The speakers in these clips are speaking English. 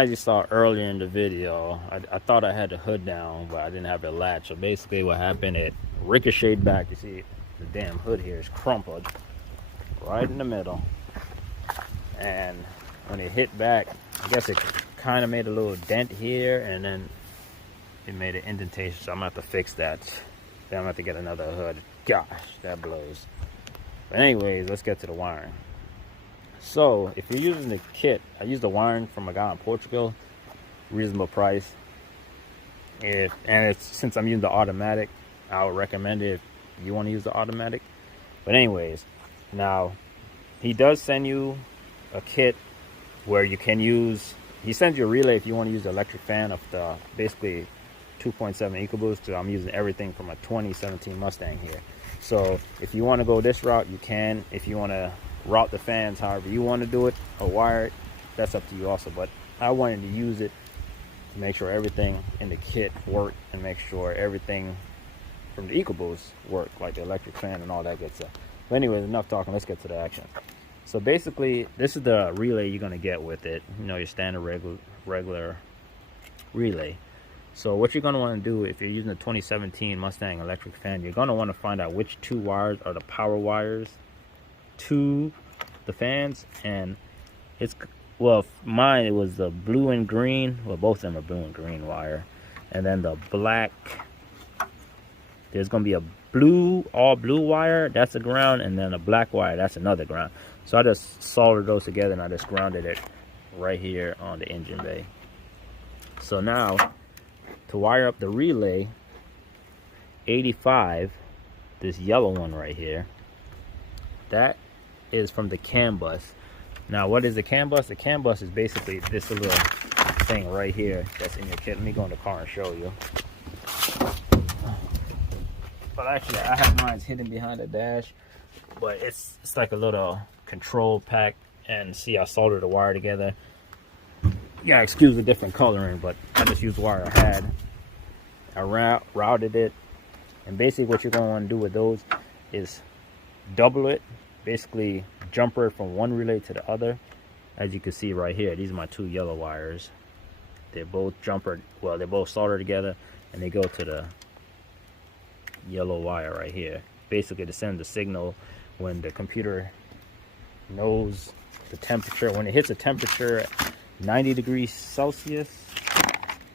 as you saw earlier in the video, I thought I had the hood down, but I didn't have the latch. So basically what happened, it ricocheted back. You see the damn hood here is crumpled right in the middle. And when it hit back, I guess it kind of made a little dent here, and then it made an indentation. So I'm gonna have to fix that. Then I'm gonna have to get another hood. Gosh, that blows. But anyways, let's get to the wiring. So if you're using the kit, I used the wiring from a guy in Portugal, reasonable price. Since I'm using the automatic, I would recommend it if you want to use the automatic. But anyways, now he does send you a kit where you can use. He sends you a relay if you want to use the electric fan of the basically 2.7 EcoBoost. So I'm using everything from a 2017 Mustang here. So if you want to go this route, you can. If you want to route the fans however you want to do it or wire it, that's up to you also. But I wanted to use it to make sure everything in the kit worked and make sure everything from the EcoBoost worked, like the electric fan and all that good stuff. But anyways, enough talking, let's get to the action. So basically this is the relay you're going to get with it, you know, your standard regular relay. So what you're going to want to do if you're using the 2017 Mustang electric fan, you're going to want to find out which two wires are the power wires to the fans. And it's, well, mine, it was the blue and green. Well, both of them are blue and green wire. And then the black, there's going to be a blue, all blue wire, that's a ground, and then a black wire, that's another ground. So I just soldered those together and I just grounded it right here on the engine bay. So now to wire up the relay 85, this yellow one right here, that is from the CAN bus. Now what is the CAN bus? The CAN bus is basically this little thing right here that's in your kit. Let me go in the car and show you. But actually I have mine hidden behind the dash, but it's like a little control pack. And see, I soldered the wire together. Yeah, excuse the different coloring, but I just used the wire I had. I routed it, and basically what you're going to want to do with those is double it, basically jumper it from one relay to the other. As you can see right here, these are my two yellow wires. They're both jumpered, well, they're both soldered together, and they go to the yellow wire right here, basically to send the signal when the computer knows the temperature. When it hits a temperature at 90 degrees Celsius,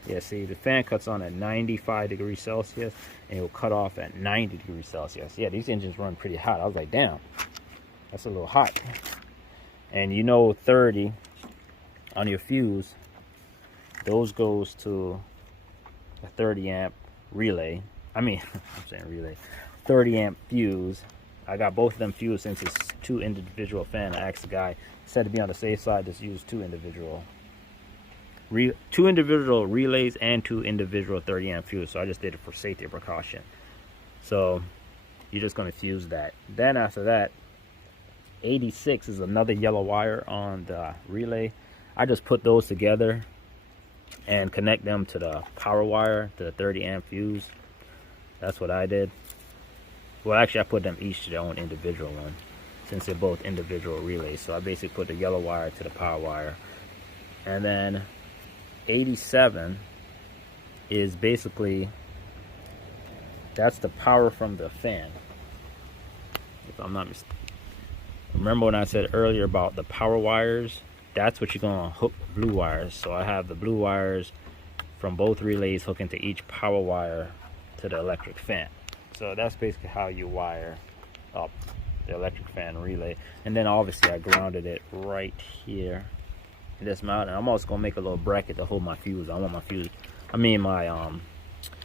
yeah, see, the fan cuts on at 95 degrees Celsius and it will cut off at 90 degrees Celsius. Yeah, these engines run pretty hot. I was like, damn, that's a little hot. And you know, 30 on your fuse, those goes to a 30 amp relay. I mean, I'm saying relay, 30 amp fuse. I got both of them fused since it's two individual fan. I asked the guy, said to be on the safe side, just use two individual relays and two individual 30 amp fuse. So I just did it for safety precaution. So you're just going to fuse that. Then after that, 86 is another yellow wire on the relay. I just put those together and connect them to the power wire, to the 30 amp fuse. That's what I did. Well, actually I put them each to their own individual one, since they're both individual relays. So I basically put the yellow wire to the power wire. And then 87 is basically, that's the power from the fan, if I'm not mistaken. Remember when I said earlier about the power wires? That's what you're going to hook the blue wires. So I have the blue wires from both relays hooked into each power wire to the electric fan. So that's basically how you wire up the electric fan relay. And then obviously I grounded it right here in this mount. And I'm also going to make a little bracket to hold my fuse. I want my fuse, I mean my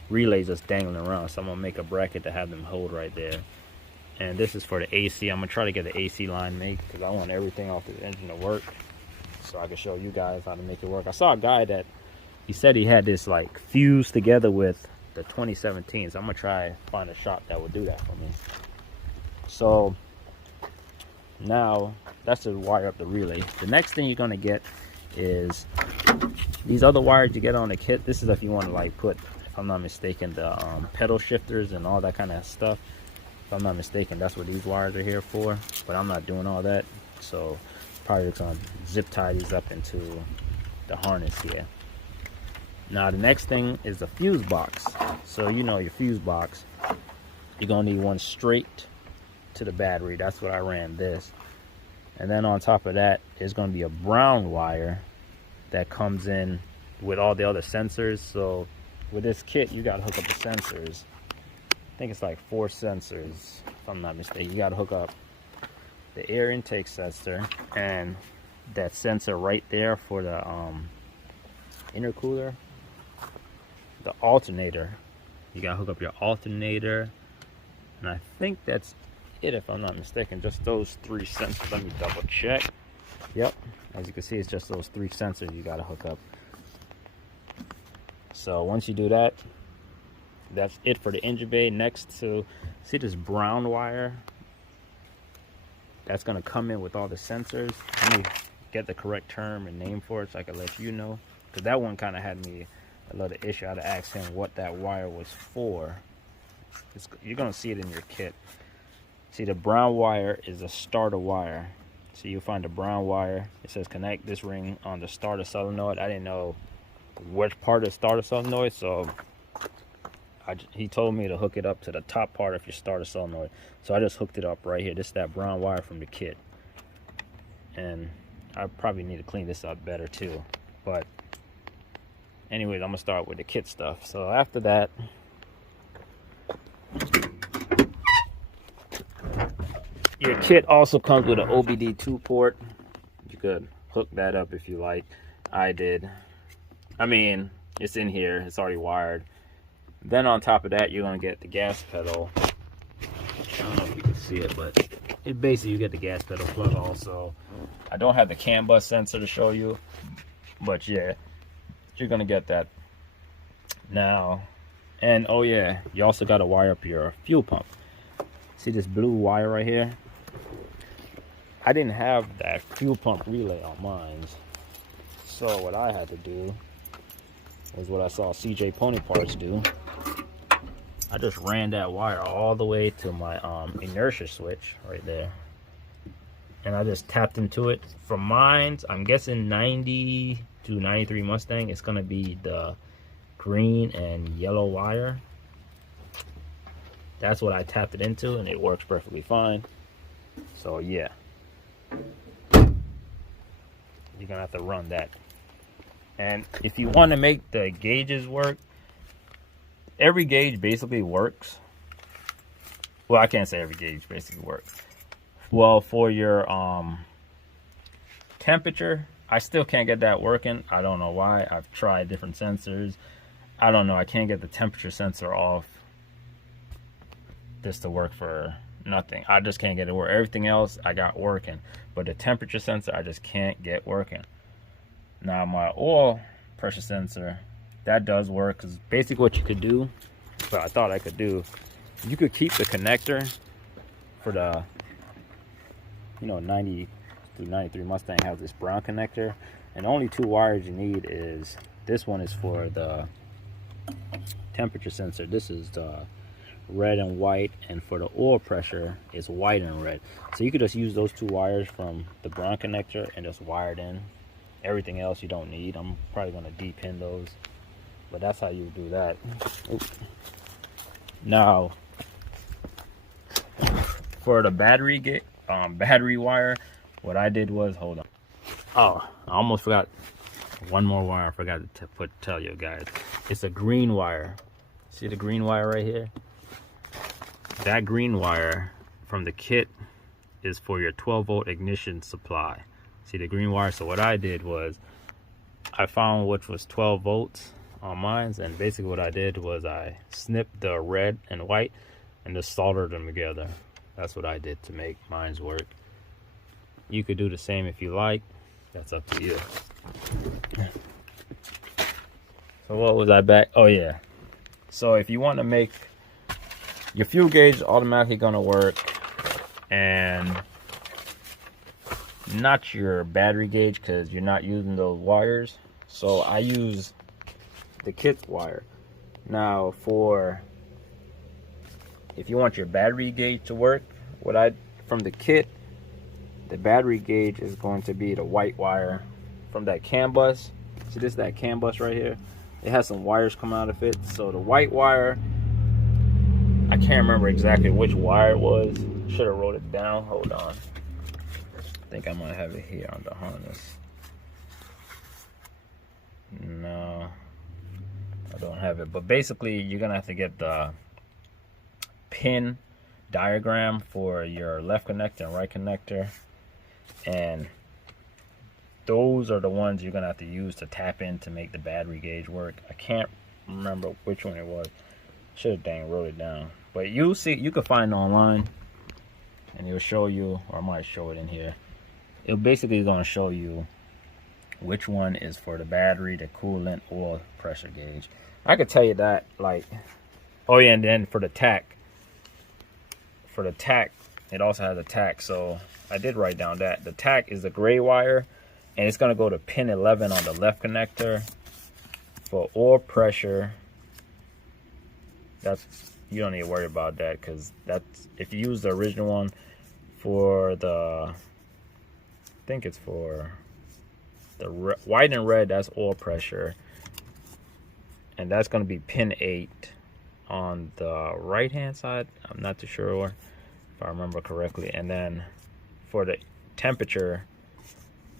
relays just dangling around. So I'm going to make a bracket to have them hold right there. And this is for the AC. I'm going to try to get the AC line made because I want everything off the engine to work, so I can show you guys how to make it work. I saw a guy that he said he had this like fused together with the 2017, so I'm gonna try find a shop that will do that for me. So now that's to wire up the relay. The next thing you're gonna get is these other wires you get on the kit. This is if you want to like put, if I'm not mistaken, the pedal shifters and all that kind of stuff. If I'm not mistaken, that's what these wires are here for, but I'm not doing all that. So probably just gonna zip tie these up into the harness here. Now the next thing is the fuse box. So you know your fuse box, you're gonna need one straight to the battery. That's what I ran this. And then on top of that is gonna be a brown wire that comes in with all the other sensors. So with this kit, you gotta hook up the sensors. I think it's like 4 sensors, if I'm not mistaken. You gotta hook up the air intake sensor and that sensor right there for the intercooler, the alternator. You gotta hook up your alternator, and I think that's it, if I'm not mistaken. Just those 3 sensors. Let me double check. Yep, as you can see, it's just those 3 sensors you gotta hook up. So once you do that, that's it for the engine bay. Next, to see this brown wire that's gonna come in with all the sensors. Let me get the correct term and name for it so I can let you know, because that one kind of had me a little issue. I had to ask him what that wire was for. You're gonna see it in your kit. See, the brown wire is a starter wire. So you find the brown wire, it says connect this ring on the starter solenoid. I didn't know which part of the starter solenoid, so he told me to hook it up to the top part of your starter solenoid. So I just hooked it up right here. This is that brown wire from the kit. And I probably need to clean this up better too. But anyways, I'm gonna start with the kit stuff. So after that, your kit also comes with an OBD2 port. You could hook that up if you like. I did. I mean, it's in here, it's already wired. Then on top of that, you're gonna get the gas pedal. I don't know if you can see it, but it basically, you get the gas pedal plug also. I don't have the CAN bus sensor to show you, but yeah, you're gonna get that now. And oh yeah, you also gotta wire up your fuel pump. See this blue wire right here? I didn't have that fuel pump relay on mine, so what I had to do was what I saw CJ Pony Parts do. I just ran that wire all the way to my inertia switch right there, and I just tapped into it. From mine, I'm guessing 90 to 93 Mustang, it's gonna be the green and yellow wire. That's what I tapped it into, and it works perfectly fine. So yeah, you're gonna have to run that. And if you want to make the gauges work, every gauge basically works. Well, I can't say every gauge basically works. Well, for your temperature, I still can't get that working. I don't know why. I've tried different sensors. I don't know. I can't get the temperature sensor off this to work for nothing. I just can't get it work. Everything else I got working, but the temperature sensor I just can't get working. Now my oil pressure sensor, that does work, because basically what you could do, what I thought I could do, you could keep the connector for the, 90 to 93 Mustang has this brown connector, and only 2 wires you need is, this one is for the temperature sensor, this is the red and white, and for the oil pressure it's white and red. So you could just use those 2 wires from the brown connector and just wire it in. Everything else you don't need. I'm probably gonna de-pin those, but that's how you do that. Oops. Now for the battery wire, what I did was, hold on. Oh, I almost forgot one more wire. I forgot to tell you guys. It's a green wire. See the green wire right here? That green wire from the kit is for your 12-volt ignition supply. See the green wire? So what I did was, I found which was 12 volts on mine, and basically what I did was I snipped the red and white and just soldered them together. That's what I did to make mine work. You could do the same if you like. That's up to you. So what was I back? Oh yeah. So if you want to make your fuel gauge automatically gonna work, and not your battery gauge, because you're not using those wires. So I use the kit wire. Now for, if you want your battery gauge to work, from the kit, the battery gauge is going to be the white wire from that CAN bus. See, this is that CAN bus right here. It has some wires come out of it. So the white wire, I can't remember exactly which wire it was. Should have wrote it down. Hold on. I think I might have it here on the harness. No, I don't have it. But basically, you're gonna have to get the pin diagram for your left connector and right connector, and those are the ones you're gonna have to use to tap in to make the battery gauge work. I can't remember which one it was. Should have dang wrote it down. But you'll see, you can find it online, and it'll show you, or I might show it in here. It basically is gonna show you which one is for the battery, the coolant, or pressure gauge. I could tell you that, like, oh yeah, and then for the tach, it also has a tach. So I did write down that the tach is the gray wire, and it's gonna go to pin 11 on the left connector for oil pressure. That's, you don't need to worry about that, because that's, if you use the original one for the, I think it's for the white and red, that's oil pressure, and that's going to be pin 8 on the right hand side. I'm not too sure if I remember correctly. And then for the temperature,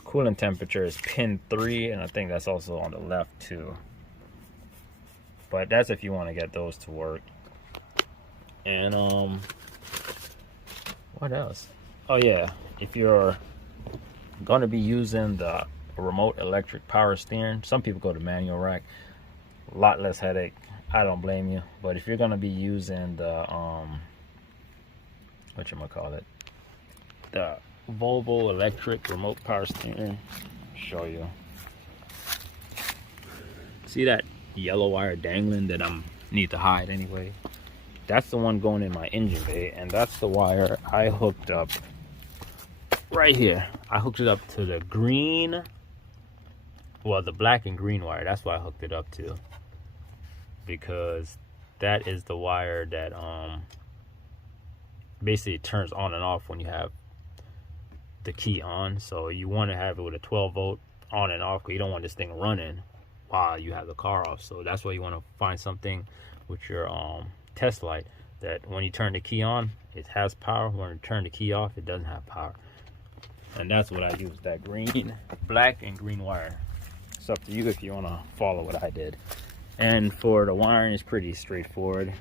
coolant temperature is pin 3, and I think that's also on the left too. But that's if you want to get those to work. And what else? Oh yeah, if you're going to be using the remote electric power steering, some people go to manual rack, a lot less headache. I don't blame you. But if you're going to be using the whatchamacallit, the Volvo electric remote power steering, show you. See that yellow wire dangling that I need to hide anyway? That's the one going in my engine bay, and that's the wire I hooked up right here. I hooked it up to the green, well, the black and green wire. That's what I hooked it up to, because that is the wire that basically turns on and off when you have the key on. So you want to have it with a 12 volt on and off, because you don't want this thing running while you have the car off. So that's why you want to find something with your test light that when you turn the key on, it has power. When you turn the key off, it doesn't have power. And that's what I use, that green, black and green wire. It's up to you if you want to follow what I did. And for the wiring, it's pretty straightforward.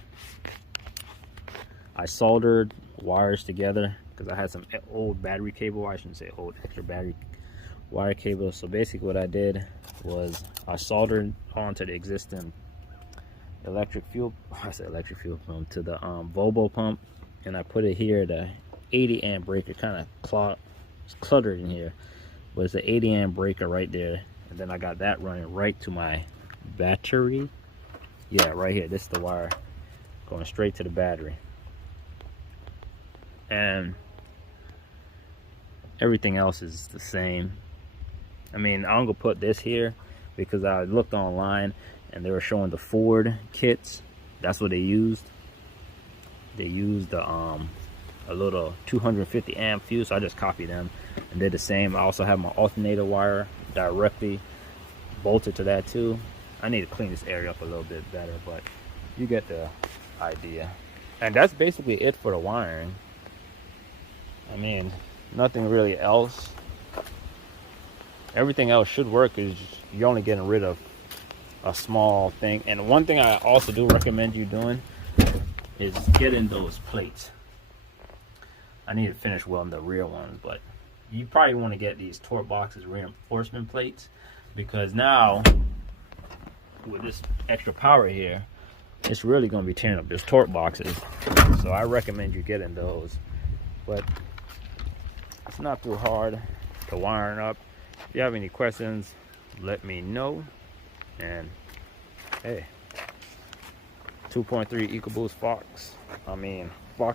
I soldered wires together because I had some old battery cable. I shouldn't say old, extra battery wire cable. So basically what I did was I soldered onto the existing electric fuel pump, to the Volvo pump, and I put it here. The 80 amp breaker kind of cluttered in here, but it's the 80 amp breaker right there, and then I got that running right to my battery. Yeah, right here. This is the wire going straight to the battery, and everything else is the same. I mean, I'm gonna put this here because I looked online and they were showing the Ford kits. That's what they used. They used the a little 250 amp fuse, so I just copied them and did the same. I also have my alternator wire directly bolted to that too. I need to clean this area up a little bit better, but you get the idea. And that's basically it for the wiring. I mean, nothing really else. Everything else should work, is you're only getting rid of a small thing. And one thing I also do recommend you doing is getting those plates. I need to finish welding the rear ones, but you probably want to get these torque boxes reinforcement plates, because now with this extra power here, it's really going to be tearing up these torque boxes. So I recommend you getting those, but it's not too hard to wiring up. If you have any questions, let me know. And hey, 2.3 EcoBoost Fox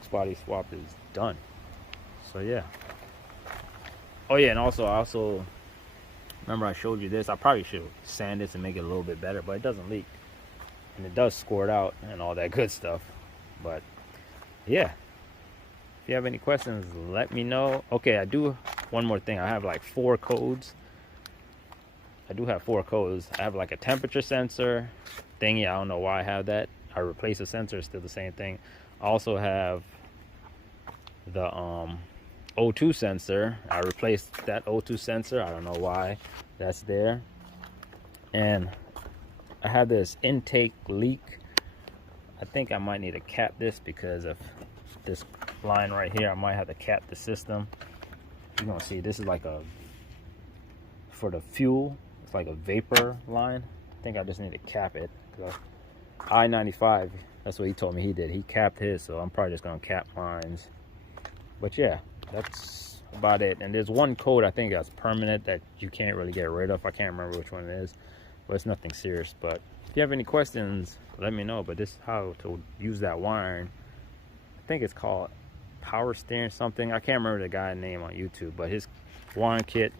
body swap is done. So yeah. Oh yeah, and also remember I showed you this. I probably should sand this and make it a little bit better, but it doesn't leak, and it does squirt out and all that good stuff. But yeah, if you have any questions, let me know. Okay, I do one more thing. I have like 4 codes I do have 4 codes. I have like a temperature sensor thingy. I don't know why I have that. I replaced the sensor, it's still the same thing. I also have the O2 sensor. I replaced that O2 sensor. I don't know why that's there. And I have this intake leak. I think I might need to cap this because of this line right here. I might have to cap the system. You're gonna see this is like a, for the fuel, it's like a vapor line. I think I just need to cap it. I-95, that's what he told me he did. He capped his, so I'm probably just gonna cap mine. But yeah, that's about it. And there's one code I think that's permanent that you can't really get rid of. I can't remember which one it is, but it's nothing serious. But if you have any questions, let me know. But this is how to use that wiring. I think it's called power steering something. I can't remember the guy's name on YouTube, but his wiring kit,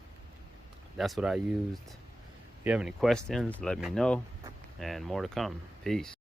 that's what I used. If you have any questions, let me know, and more to come. Peace.